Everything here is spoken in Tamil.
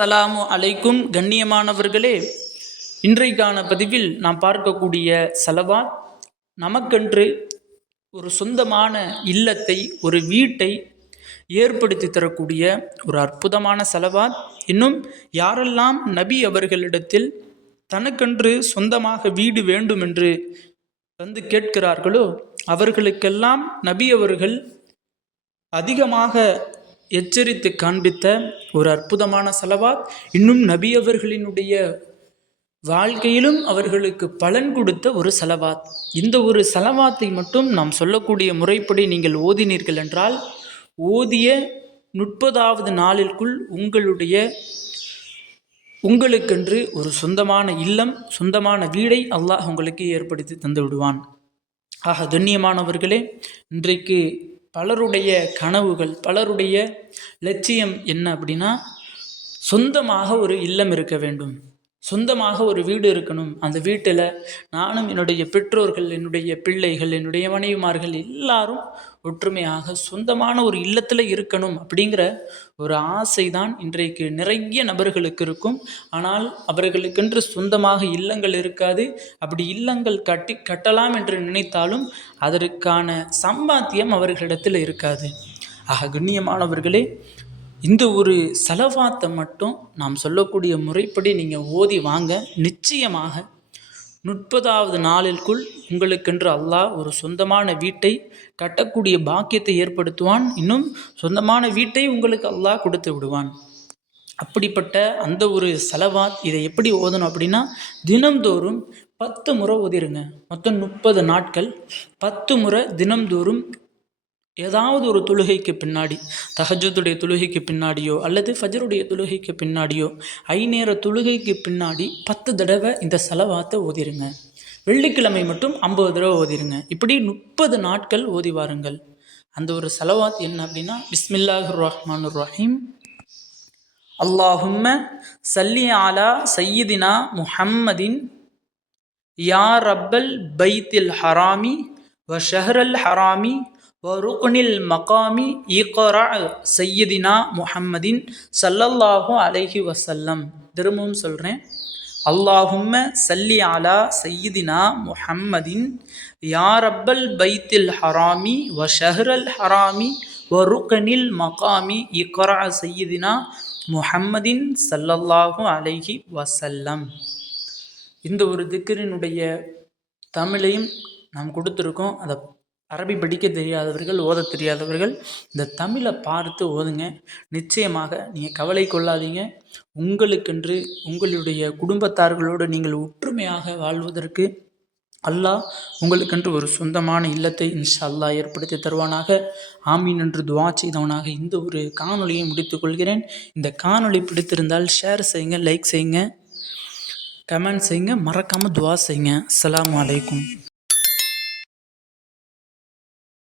அஸ்ஸலாமு அலைக்கும். கண்ணியமானவர்களே, இன்றைக்கான பதிவில் நாம் பார்க்கக்கூடிய ஸலவாத் நமக்கென்று ஒரு சொந்தமான இல்லத்தை, ஒரு வீட்டை ஏற்படுத்தி தரக்கூடிய ஒரு அற்புதமான ஸலவாத். இன்னும் யாரெல்லாம் நபி அவர்களிடத்தில் தனக்கென்று சொந்தமாக வீடு வேண்டும் என்று வந்து கேட்கிறார்களோ அவர்களுக்கெல்லாம் நபி அவர்கள் அதிகமாக எச்சரித்து காண்பித்த ஒரு அற்புதமான ஸலவாத். இன்னும் நபி அவர்களினுடைய வாழ்க்கையிலும் அவர்களுக்கு பலன் கொடுத்த ஒரு ஸலவாத். இந்த ஒரு ஸலவாத்தை மட்டும் நாம் சொல்லக்கூடிய முறைப்படி நீங்கள் ஓதினீர்கள் என்றால், ஓதிய 30வது நாளிற்குள் உங்களுக்கென்று ஒரு சொந்தமான இல்லம், சொந்தமான வீடை அல்லாஹ் உங்களுக்கு ஏற்படுத்தி தந்து விடுவான். ஆக கண்ணியமானவர்களே, இன்றைக்கு பலருடைய கனவுகள், பலருடைய லட்சியம் என்ன அப்படின்னா, சொந்தமாக ஒரு இல்லம் இருக்க வேண்டும், சொந்தமாக ஒரு வீடு இருக்கணும். அந்த வீட்டில் நானும், என்னுடைய பெற்றோர்கள், என்னுடைய பிள்ளைகள், என்னுடைய மனைவிமார்கள் எல்லாரும் ஒற்றுமையாக சொந்தமான ஒரு இல்லத்தில் இருக்கணும் அப்படிங்கிற ஒரு ஆசை தான் இன்றைக்கு நிறைய நபர்களுக்கு இருக்கும். ஆனால் அவர்களுக்கென்று சொந்தமாக இல்லங்கள் இருக்காது. அப்படி இல்லங்கள் கட்டலாம் என்று நினைத்தாலும் அதற்கான சம்பாத்தியம் அவர்களிடத்தில் இருக்காது. ஆக கண்ணியமானவர்களே, இந்த ஒரு ஸலவாத்தை மட்டும் நாம் சொல்லக்கூடிய முறைப்படி நீங்கள் ஓதி வாங்க. நிச்சயமாக 30வது நாளிற்குள் உங்களுக்கென்று அல்லாஹ் ஒரு சொந்தமான வீட்டை கட்டக்கூடிய பாக்கியத்தை ஏற்படுத்துவான். இன்னும் சொந்தமான வீட்டை உங்களுக்கு அல்லாஹ் கொடுத்து விடுவான். அப்படிப்பட்ட அந்த ஒரு ஸலவாத், இதை எப்படி ஓதணும் அப்படின்னா, தினம்தோறும் 10 முறை ஓதிருங்க. மொத்தம் 30 நாட்கள் 10 முறை தினம்தோறும் ஏதாவது ஒரு தொழுகைக்கு பின்னாடி, தஹஜ்ஜுடைய தொழுகைக்கு பின்னாடியோ அல்லது ஃபஜ்ருடைய தொழுகைக்கு பின்னாடியோ, ஐநேர தொழுகைக்கு பின்னாடி 10 தடவை இந்த ஸலவாத்தை ஓதிருங்க. வெள்ளிக்கிழமை மட்டும் 50 தடவை ஓதிருங்க. இப்படி 30 நாட்கள் ஓதி வாருங்கள். அந்த ஒரு ஸலவாத் என்ன அப்படின்னா, பிஸ்மில்லாஹிர் ரஹ்மானிர் ரஹீம். அல்லாஹும்ம ஸல்லி அலா சய்யிதினா முஹம்மதின் யா ரப்பல் பைத்தில் ஹராமி வ ஷஹ்ரல் ஹராமி வ ருக்னில் மகாமி இக்ரா சய்யிதினா முஹம்மதின் ஸல்லல்லாஹு அலைஹி வஸல்லம். திரும்பவும் சொல்கிறேன். அல்லாஹும்ம ஸல்லி அலா சய்யிதினா முஹம்மதின் யா ரப்பல் பைத்தில் ஹராமி வ ஷஹ்ரல் ஹராமி வ ருக்னில் மகாமி இக்ரா சய்யிதினா முஹம்மதின் ஸல்லல்லாஹு அலைஹி வஸல்லம். இந்த ஒரு திக்ரினுடைய தமிழையும் நாம் கொடுத்துருக்கோம். அதை அரபி படிக்க தெரியாதவர்கள், ஓத தெரியாதவர்கள் இந்த தமிழை பார்த்து ஓதுங்க. நிச்சயமாக நீங்கள் கவலை கொள்ளாதீங்க. உங்களுக்கென்று, உங்களுடைய குடும்பத்தார்களோடு நீங்கள் ஒற்றுமையாக வாழ்வதற்கு அல்லாஹ் உங்களுக்கென்று ஒரு சொந்தமான இல்லத்தை இன்ஷா அல்லாஹ் ஏற்படுத்தி தருவானாக. ஆமீன் என்று துஆ செய்தவனாக இந்த ஒரு காணொலியை முடித்துக் கொள்கிறேன். இந்த காணொலி பிடித்திருந்தால் ஷேர் செய்யுங்க, லைக் செய்யுங்க, கமெண்ட் செய்யுங்க, மறக்காமல் துஆ செய்யுங்க. அஸ்ஸலாமு அலைக்கும்.